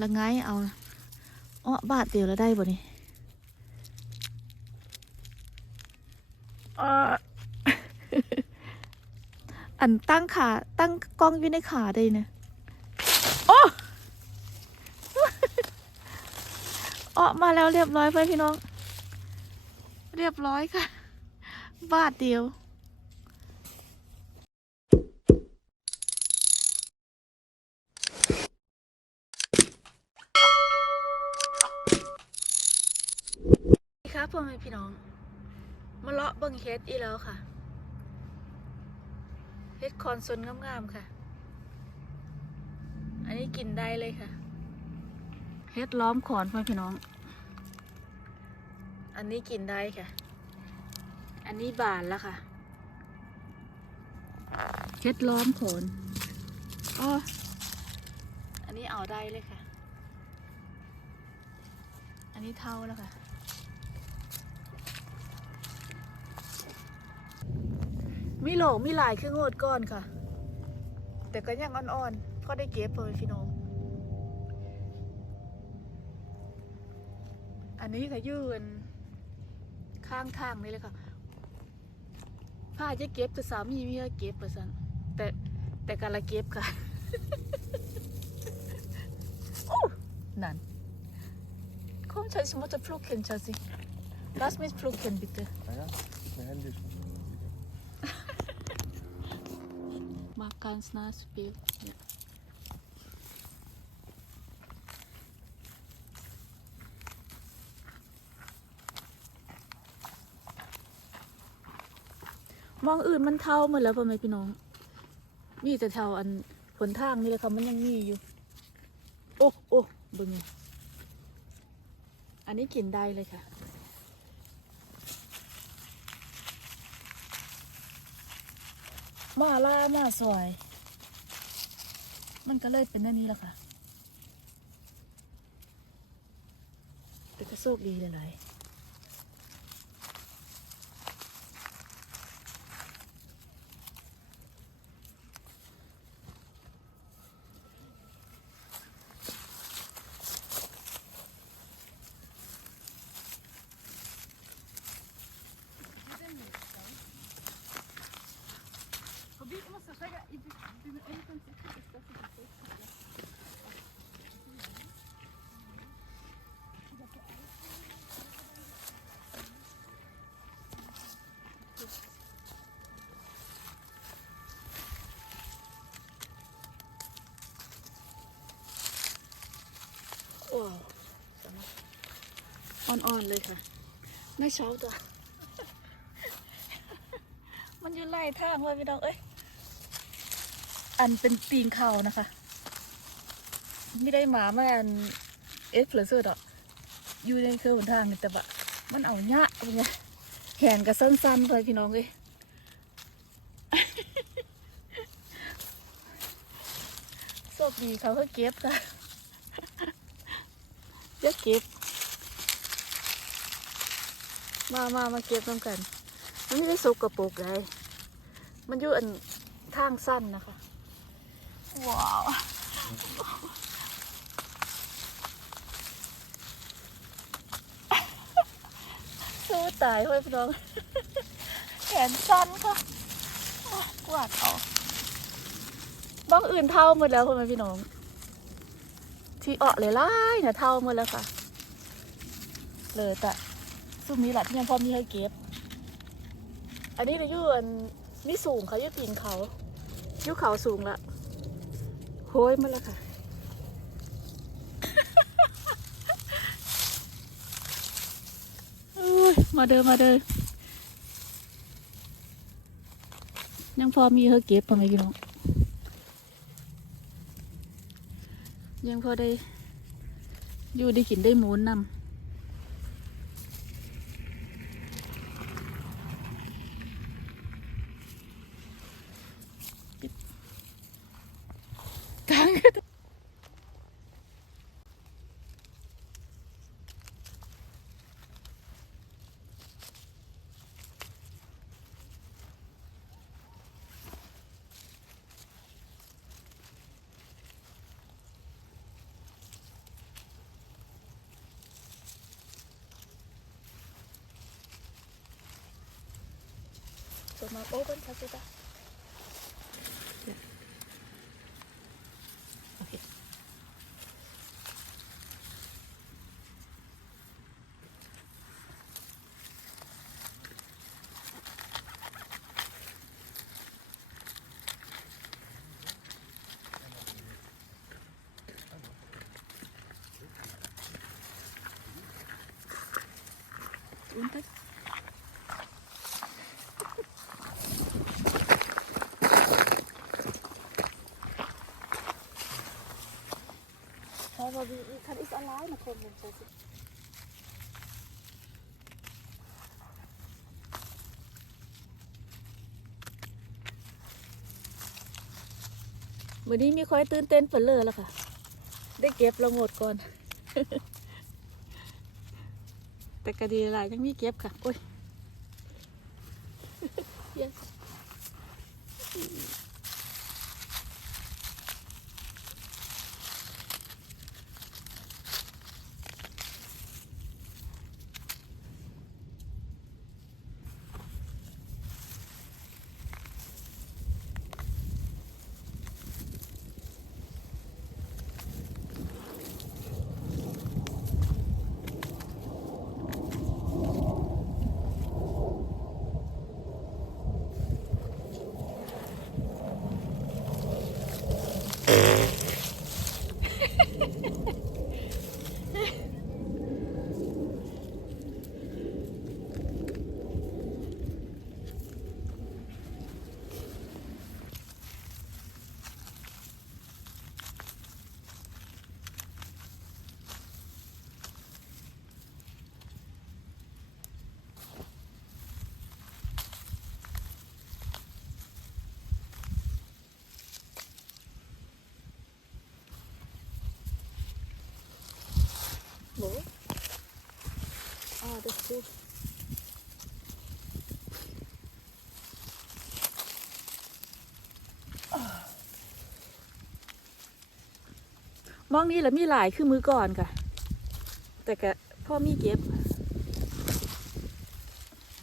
ละไงเอาอ้อบาทเดียวแล้วได้บ่นี่อ้ออันตั้งขาตั้งกล้องอยู่ในขาได้นะโอ้ออกมาแล้วเรียบร้อยเพื่อนพี่น้อง เรียบร้อยค่ะ บาทเดียว พ่อแม่พี่น้อง มาเลาะเบิ่งเฮ็ดอีแล้วค่ะเฮ็ดคอนซนงามๆค่ะ อันนี้กินได้เลยค่ะ เฮ็ดล้อมขอนพ่อแม่พี่น้อง อันนี้กินได้ค่ะ อันนี้บานแล้วค่ะ เฮ็ดล้อมขอนอ๋ออันนี้เอาได้เลยค่ะ อันนี้เท่าแล้วค่ะ มีโหลมีหลายคือโงดก้อนค่ะ แต่ก็ยังอ่อนๆก็ได้เก็บเลยพี่น้อง อันนี้ก็ยืน ข้างทางนี่เลยค่ะผ้าจะเก็บแต่สามีมีเก็บประสันแต่แต่การละเก็บค่ะโอ้นั่น Kom, Chelsea, ich måste plucken, Chelsea. Lass mich plucken, bitte. Ja, ja, med händerna. Mach ganz nah Spiel. Ja. มองอื่นมันเท่าหมดแล้วพ่อแม่พี่น้อง มีแต่เท่าอันผลทางนี่แหละค่ะมันยังมีอยู่ โอ้โอ้บึงอันนี้กินได้เลยค่ะ มาล่ามาสวย มันก็เลยเป็นแบบนี้แหละค่ะแต่ก็โชคดีหลายๆ อ่อนๆเลยค่ะ ไม่เช้าตัว มันอยู่ไล่ทางไว้พี่น้องเอ้ย อันเป็นตีนเขานะคะ ไม่ได้หมามาอันเอฟเลเซอร์ดอกอยู่ในเครือหนทางนี่แต่บะมันเอาหยะเป็นไงแขนก็สั้นๆเลยพี่น้องเอ้ยโชคดีเขาก็เก็บค่ะ เดี๋ยวเก็บ มามามาเก็บน้ำกัน มันไม่ได้สกปรกเลยมันอยู่อันทางสั้นนะคะ ว้าว สู้ตายเว้ยพี่น้องแขนสั้นค่ะโอ้ยกวาดเอาบ้องอื่นเท่าหมดแล้วคุณแม่พี่น้อง ที่เออเลยไล่เนี่ยเท่าหมดแล้วค่ะ เลยแต่ซุ่มนี้แหละที่ยังพอมีให้เก็บ อันนี้เราอยู่อันนี่สูงเขาอยู่ตีนเขาอยู่เขาสูงละโห้ยมาแล้วค่ะอุ้ยมาเดินมาเดินยังพอมีให้เก็บพอไหมพี่น้อง ยังพอได้อยู่ได้กินได้หมูนนำ ตัวมาโอ้เป็นพัสดุโอเคอุ้นตัด Ja, aber wie, wie kann ich alleine kommen, wenn das ist? มื้อนี้มีคอยตื่นเต้นเปิดเลยแล้วค่ะ ได้เก็บเราหมดก่อน แต่ก็ดีหลายยังมีเก็บค่ะ โอ้ย yes. หมู อ่มองนี่แหละมีหลายคือมือก่อนค่ะ แต่กะพ่อมีเก็บ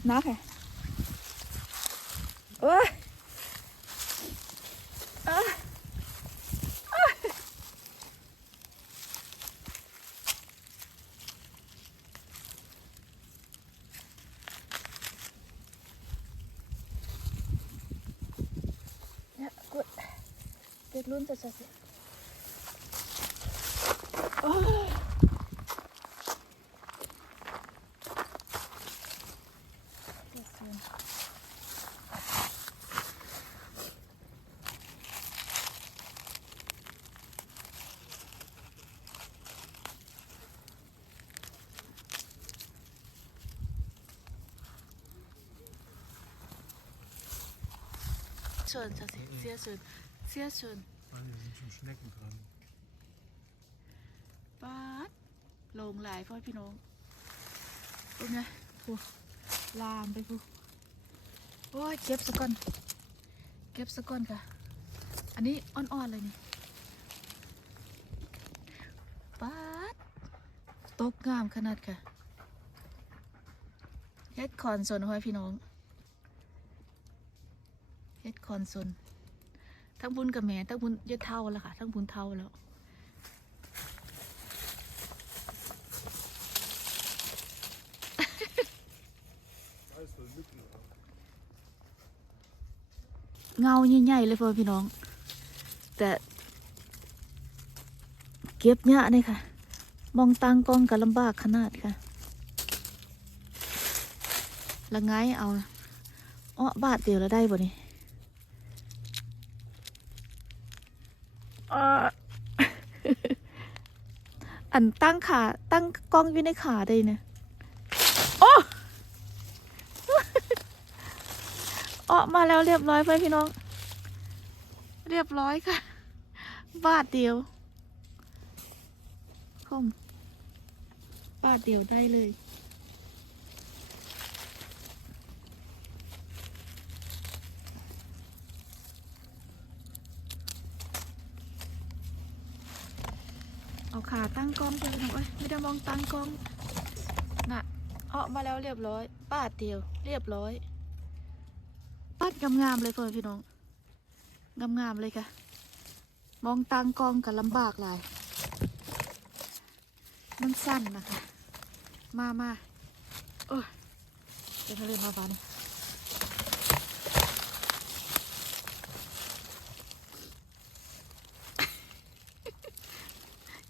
นะค่ะโอ้ยอะ Ja, gut. Geht runter, Sassi. Oh. Das ist schön. Schön, Sehr schön. Sehr schön. Nein, hier sind schon Schnecken dran. ป๊าดลงหลายพ่อพี่น้องเป็นไงปูลามไปปูโอ้ยเก็บสะก่อน เก็บสะก่อนค่ะ อันนี้อ่อนๆเลยนี่ป๊าดตกงามขนาดค่ะเฮ็ดคอนสนพ่อพี่น้องเฮ็ดคอนสน ทั้งบุญกับแม่ทั้งบุญยะเท่าแล้วค่ะ ทั้งบุญเท่าแล้วเงาใหญ่ๆเลยพ่อพี่น้อง แต่เก็บเยอะนี่ค่ะ มองตังกล้องก็ลำบากขนาดค่ะละไงเอาอ้อบาทเดียวแล้วได้บ่นี่อ้อ อันตั้งขาตั้งกล้องอยู่ในขาได้เนี่ยโอ้ออกมาแล้วเรียบร้อยไปพี่น้อง เรียบร้อยค่ะ บาทเดียวคมบาทเดียวได้เลย ขาตั้งกล้องไปพี่น้องเอ้ยไม่ได้มองตั้งกล้องน่ะออกมาแล้วเรียบร้อยบาเดียว เรียบร้อยดงามๆเลยพ่อแม่พี่น้องงามๆเลยค่ะ มองตั้งกองกันลำบากหลายมันสั้นนะคะ มามาโอ้ยเดี๋ยวเขาเล่นมาบ้านี่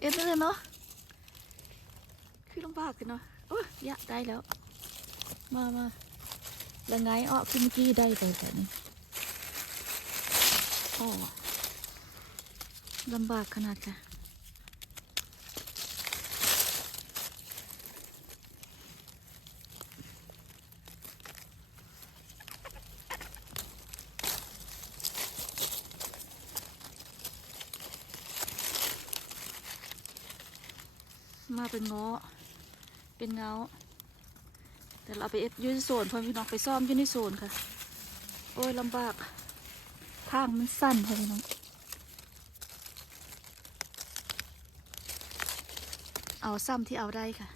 เอ็ดเลยเนาะคือลำบากกันเนาะโอ้ยยะได้แล้ว มามาแล้วไงอ้อคือเมื่อกี้ได้ไปแต่นี่อ๋อลำบากขนาดค่ะ เป็นเงาะเป็นเงา แต่เราไปเอ็ดยืนโซนพ่อพี่น้องไปซ่อมยืนในโซนค่ะ โอ้ยลำบาก ทางมันสั้นพ่อพี่น้องเอาซ้ำที่เอาได้ค่ะ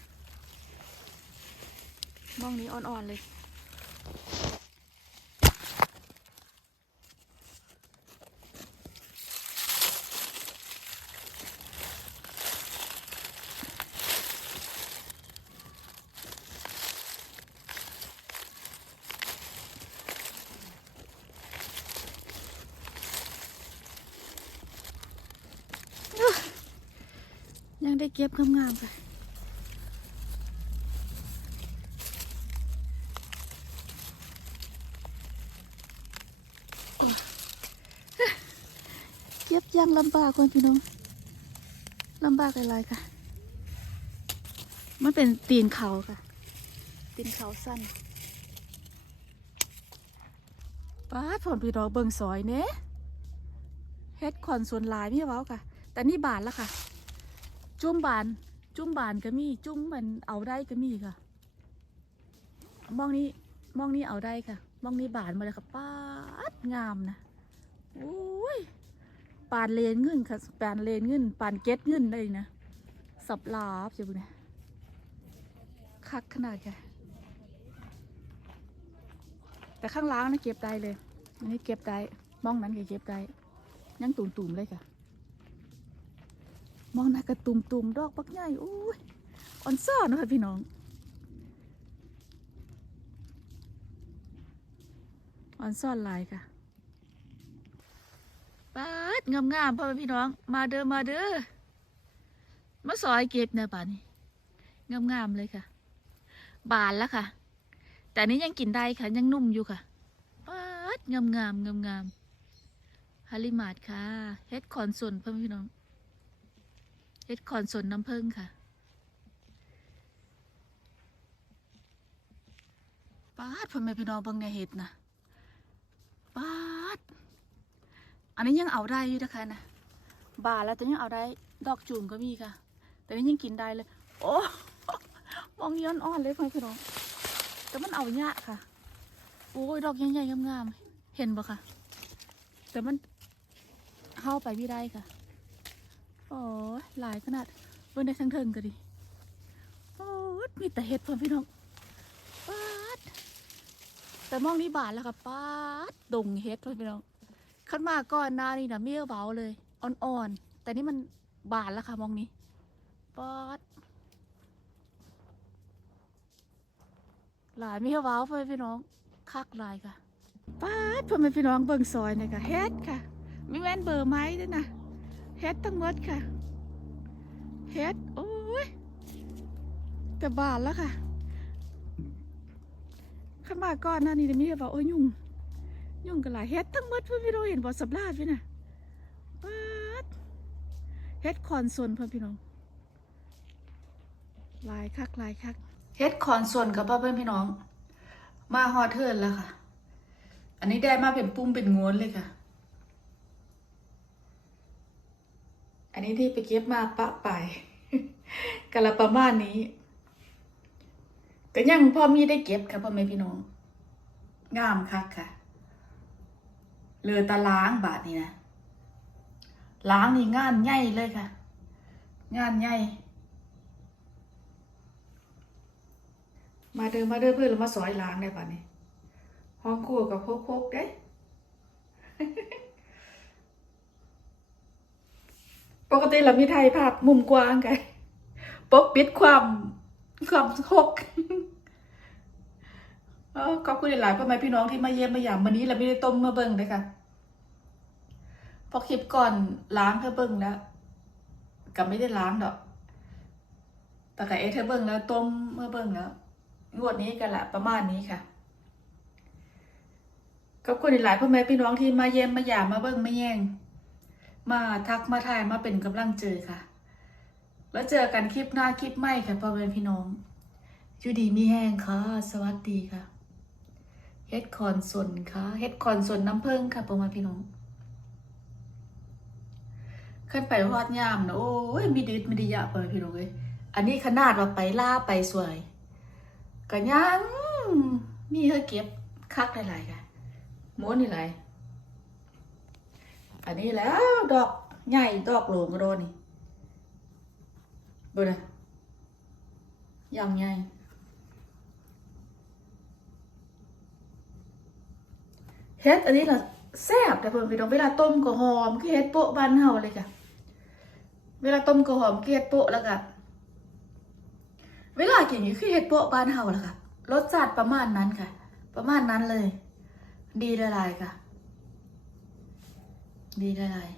มองนี้อ่อนๆเลย ยัง ได้เก็บงามๆค่ะเก็บยังลำบากคนพี่น้องลำบากอะไรค่ะ มันเป็นตีนเขาค่ะ ตีนเขาสั้นป้าดผลพี่น้องเบิ่งซอยเนะเฮ็ดคอนส่วนหลายพี่เว้าค่ะ แต่นี่บานแล้วค่ะ จุ้มบาน จุ้มบานก็มี จุ้มมันเอาได้ก็มีค่ะ มองนี้มองนี้เอาได้ค่ะ มองนี้บานมาเลยค่ะป้าดงามนะโอ้ยปานเลนเงินค่ะปานเลนเงินปานเก็ตเงินได้นะสับลาบจะบุเนี่ยคักขนาดค่ะแต่ข้างล่างนะเก็บได้เลยอันนี้เก็บได้มองนั้นก็เก็บได้ยังตุ่มๆเลยค่ะ มองหน้ากระตุ่มตุ่มๆดอกปักใหญ่โอ้ยอ่อนซ่อนนะคะพี่น้องอ่อนซ่อนลายค่ะปาดงามงามๆพ่อแม่พี่น้อง มาเด้อมาเด้อมาซอยเก็บเนื้อป่านี่งามงามๆเลยค่ะ บานแล้วค่ะ แต่นี้ยังกินได้ค่ะ ยังนุ่มอยู่ค่ะปาดงามงามงามงามๆฮาลิมาดค่ะ เฮ็ดคอนส่วนพ่อพี่น้อง เฮ็ดคอนสนน้ำผึ้งค่ะป้าดพ่อแม่พี่น้องเบิ่งในเห็ดนะป้าดอันนี้ยังเอาได้อยู่นะคะนะบาแล้วแต่ยังเอาได้ดอกจูมก็มีค่ะ แต่นี่ยังกินได้เลย โอ้มองย้อนอ่อนเลยพ่อแม่พี่น้องแต่มันเอายากค่ะ โอ้ยดอกใหญ่ๆงามๆเห็นปะค่ะ แต่มันเข้าไปไม่ได้ค่ะ โอ้ยหลายขนาดเบิ่งได้ทั้งเทิงก็ดีโอ้ยมีแต่เห็ดพ่อพี่น้องป๊าดแต่มองนี้บานแล้วค่ะป๊าดดงเห็ดพ่อพี่น้องขึ้นมาก่อนหน้านี่นะเมี่ยวเบาเลยอ่อนๆแต่นี่มันบานแล้วค่ะมองนี้ป๊าดหลายเมี่ยวเบาพ่อพี่น้องคักหลายค่ะป๊าดพ่อแม่พี่น้องเบิ่งซอยเนี่ยค่ะเฮ็ดค่ะไม่แม่นเบอร์ไม้ด้วยนะ เฮ็ดทั้งหมดค่ะ เฮ็ด โอ้ยแต่บาทแล้วค่ะขึ้นมาก่อนหน้านี้เดี๋ยวมีแบบโอ้ยยุ่ง ยุ่งกันหลายเฮ็ดทั้งหมดเพื่อนพี่น้องเห็นบอสับลาดพี่น่ะปาดเฮ็ดคอนส่วนเพื่อนพี่น้องลายคักลายคักเฮ็ดคอนส่วนกับเพื่อนพี่น้อง มาฮอเทิร์นแล้วค่ะ อันนี้ได้มาเป็นปุ้มเป็นงวนเลยค่ะ อันนี้ที่ไปเก็บมาปะไปกะละประมาณนี้ก็ยังพ่อมีได้เก็บค่ะพ่อแม่พี่น้อง งามคักค่ะเรือตาล้างบาทนี่นะล้างนี่งานใหญ่เลยค่ะ งานใหญ่มาเดินมาเดินเพื่อนเรามาสอยล้างได้ป่ะนี่หห้องครัวกับโคกๆเด้ ปกติเรามีไทยภาพมุมกว้างไงปกปิดความความหกเออขอบคุณหลายๆพ่อแม่พี่น้องที่มาเยี่ยมมาหยามวันนี้เราไม่ได้ต้มมาเบิ่งเลยค่ะ พอคลิปก่อนล้างเธอเบิ่งแล้วก็ไม่ได้ล้างดอก แต่กับเอเธอเบิ่งแล้วต้มเมื่อเบิ่งแล้วงวดนี้กันละประมาณนี้ค่ะขอบคุณหลายๆพ่อแม่พี่น้องที่มาเยี่ยมมาหยามมาเบิ่งมาแย่ง มาทักมาทายมาเป็นกำลังใจอค่ะ แล้วเจอกันคลิปหน้าคลิปใหม่ค่ะพ่อแม่พี่น้องอยู่ดีมีแห้งค่ะ สวัสดีค่ะเฮ็ดคอนสนค่ะเฮ็ดคอนสนน้ำผึ้งค่ะพ่อแม่พี่น้องขึ้นไปฮอดยามนะโอ้ยมีดิดมีดียะพ่อแม่พี่น้องเอ้ยอันนี้ขนาดว่าไปล่าไปสวยก็ยังมีเฮาเก็บคักหลายๆค่ะม้วนนี่หลาย อันนี้แล้วดอกใหญ่ดอกหลวงกระโดนนี่ดูนะยังใหญ่เฮ็ดอันนี้ล่ะแซ่บแต่เพิ่นพี่น้องเวลาต้มก็หอมคือเฮ็ดโปะบ้านเฮาเลยค่ะ เวลาต้มก็หอมคือเฮ็ดโปะแล้วก็เวลากินนี่คือเฮ็ดโปะบ้านเฮาแหละค่ะรสชาติประมาณนั้นค่ะ ประมาณนั้นเลย ดีละลายค่ะ ดีละลาย